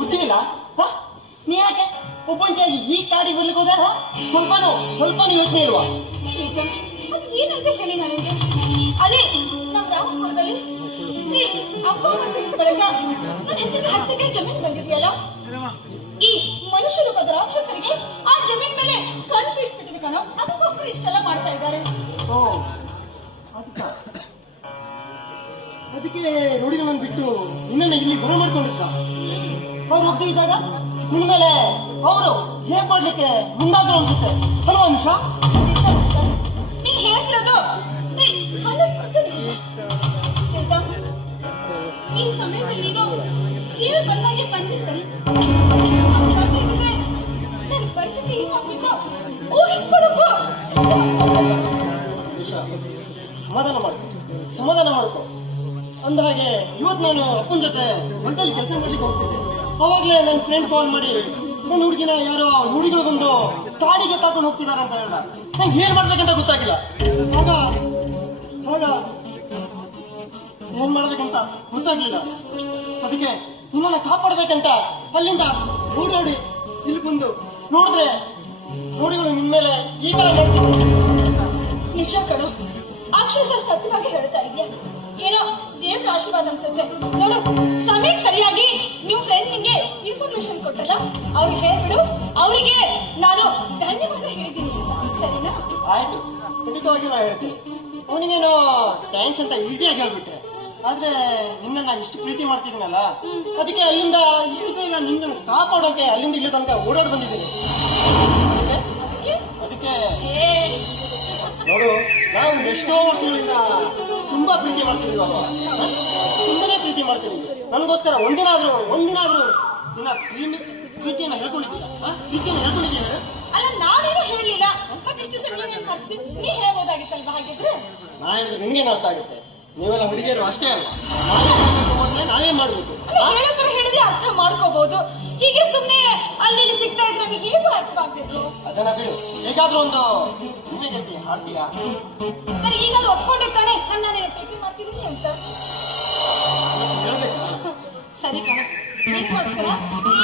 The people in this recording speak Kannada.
ಇಲ್ಲ ನೀ ಯಾಕೆ ಒಬ್ಬಂಟಿಯಾಗಿ ಈ ಕಾಡಿಗೆ ಬರ್ಲಿಕ್ಕೆ ಹೋದ ಹ? ಸ್ವಲ್ಪನೂ ಸ್ವಲ್ಪನೂ ಯೋಚನೆ ಇಲ್ವಾ? ಏನಂತ ಹೇಳಿ ನನಗೆ? ಅದೇ ನಮ್ಮ ರಾಮಪುರದಲ್ಲಿ ಈ ಅಪ್ಪ ತೀರಿದ ಬಳಿಕ ನನ್ನ ಹತ್ತಿಗೆ ಜಮೀನು ಬಂದಿದೆಯಲ್ಲ? ಈ ಮನುಷ್ಯರು ರೂಪದ ರಾಕ್ಷಸರಿಗೆ ಆ ಜಮೀನ್ ಮೇಲೆ ಕಣ್ಣು ಬಿಟ್ಬಿಟ್ಟಿದೆ ಕಣ. ಅದಕ್ಕೋಸ್ಕರ ಇಷ್ಟೆಲ್ಲ ಮಾಡ್ತಾ ಇದ್ದಾರೆ. ಓ ಅದಕ್ಕ ಅದಕ್ಕೆ ರೋಡಿನವನ್ ಬಿಟ್ಟು ನಿನ್ನನ್ನ ಇಲ್ಲಿ ಬರ ಮಾಡ್ಕೊಂಡಿದ್ದ. ಒಬ್ಬ ಇದ್ದಾಗ ನಿನ್ನ ಮೇಲೆ ಅವರು ಏನ್ ಮಾಡ್ಲಿಕ್ಕೆ ಮುಂದಾದ್ರು ಅನ್ಸುತ್ತೆ. ಅಲ್ವಾ ಅಂಶ. ನೀನ್ ಹೇಳ್ತಿರೋದು ಈ ಸಮಯದಲ್ಲಿ ನೀನು ಬಂದಾಗೆ ಬಂದೆ ಸರಿ? ನನ್ನ ಪರಿಸ್ಥಿತಿ ಏನಾಗ್ಬಿಟ್ಟು ಸಮಾಧಾನ ಮಾಡ್ಕೊ ಸಮಾಧಾನ ಮಾಡ್ಕೊ. ಅಂದ ಹಾಗೆ ಇವತ್ತು ನಾನು ಅಪ್ಪನ ಜೊತೆ ಹೊಲದಲ್ಲಿ ಕೆಲಸ ಮಾಡ್ಲಿಕ್ಕೆ ಹೋಗ್ತಿದ್ದೆ. ಅವಾಗ್ಲೇ ನನ್ನ ಫ್ರೆಂಡ್ ಕಾಲ್ ಮಾಡಿ, ನನ್ನ ಹುಡುಗಿನ ಯಾರೋ ಹುಡುಗರು ಬಂದು ಕಾಡಿಗೆ ತಗೊಂಡು ಹೋಗ್ತಿದಾರೆ ಅಂತ ಹೇಳ ನಂಗೆ ಏನ್ ಮಾಡ್ಬೇಕಂತ ಗೊತ್ತಾಗಿಲ್ಲ. ಆಗ ಆಗ ಏನ್ ಮಾಡ್ಬೇಕಂತ ಗೊತ್ತಾಗ್ಲಿಲ್ಲ. ಅದಕ್ಕೆ ನಿಮ್ಮನ್ನ ಕಾಪಾಡ್ಬೇಕಂತ ಅಲ್ಲಿಂದ ಓಡಾಡಿ ಇಲ್ಲಿ ಬಂದು ನೋಡಿದ್ರೆ ನೋಡಿಗಳು ನಿನ್ ಮೇಲೆ ಈ ತರ ನಿಜ ಕಣು ಅಕ್ಷರ ಸತ್ಯವಾಗಿ ಹೇಳ್ತಾ ಇದೆಯಾ? ಏನೋ ದೇವ್ರ ಆಶೀರ್ವಾದ ಅನ್ಸುತ್ತೆ. ನೋಡು ಅವ್ರಿಗೆ ಹೇಳ್ಬಿಡು. ಅವರಿಗೆ ನಾನು ಧನ್ಯವಾದ ಹೇಳ್ತೀನಿ. ಸರಿನಾ? ಆಯ್ತು. ಖಂಡಿತವಾಗಿ ಹೇಳ್ತೀನಿ. ಅವನಿಗೇನು ಥ್ಯಾಂಕ್ಸ್ ಅಂತ ಈಸಿಯಾಗಿ ಹೇಳ್ಬಿಟ್ಟೆ. ಆದ್ರೆ ನಿನ್ನ ಇಷ್ಟು ಪ್ರೀತಿ ಮಾಡ್ತಿದ್ದೀನಲ್ಲ ಅದಕ್ಕೆ ಅಲ್ಲಿಂದ ಇಷ್ಟು ಬೇಗ ನಿನ್ನ ಕಾಪಾಡೋಕೆ ಅಲ್ಲಿಂದ ಇಲ್ಲಿ ತನಕ ಓಡಾಡಿ ಬಂದಿದ್ದೀನಿ. ಅದಕ್ಕೆ? ನೋಡು ನಾವು ಎಷ್ಟೋ ವರ್ಷಗಳಿಂದ ತುಂಬಾ ಪ್ರೀತಿ ಹ? ತುಂಬಾನೇ ಪ್ರೀತಿ ಮಾಡ್ತೀನಿ ನನಗೋಸ್ಕರ ಒಂದಿನ ಆದ್ರೂ ಒಂದಿನ ಆದ್ರೂ ನಿನ್ನ ಪ್ರೀತಿ ಪ್ರೀತಿಯನ್ನ ಹೇಳ್ಕೊಂಡಿದ್ದೀಯ? ಹ? ಪ್ರೀತಿಯನ್ನ ಹೇಳ್ಕೊಂಡಿದ್ದೀಯ ಅಲ್ಲ ನಾನೇನು ಹೇಳಲಿಲ್ಲ. ಮತ್ತಿಷ್ಟು ಸಲ ನೀನೇನ್ ಮಾಡ್ತೀನಿ ನೀ ಹೇಳ್ಬೋದಾಗಿತ್ತಲ್ವಾ ಹಾಗಿದ್ರೆ? ನಾ ಹೇಳಿದ್ರೆ ನಿಮ್ಗೇನು ಅರ್ಥ ಆಗುತ್ತೆ? ನೀವೆಲ್ಲ ಹುಡುಗಿಯರು ಅಷ್ಟೇ ಅಲ್ಲ ನಾವೇ ಹೇಳ್ಬೇಕು ಮೊದ್ಲೇ ನಾವೇ ಮಾಡ್ಬೇಕು. ಹೇಳಿದ್ರೆ ಅರ್ಥ ಮಾಡ್ಕೋಬಹುದು ಹೀಗೆ ಸುಮ್ಮನೆ ಅಲ್ಲಿ ಇಲ್ಲಿ ಸಿಗ್ತಾ ಇದ್ರೆ ನನಗೆ ಹೇಗೂ ಅರ್ಥವಾಗ್ಬೇಕು ಅದನ್ನ ಬಿಡು. ಹೇಗಾದ್ರೂ ಒಂದು ನೀವೇ ಗೆಲ್ತಿ ಹಾಡ್ತೀಯಾ? ಈಗ ಒಪ್ಕೊಂಡಿರ್ತಾನೆ ನಾನು ಪ್ರೀತಿ ಮಾಡ್ತಿದ್ದೀನಿ ಅಂತ? ಸರಿ ಕಣ. ನಿನ್ಗೋಸ್ಕರ ಈ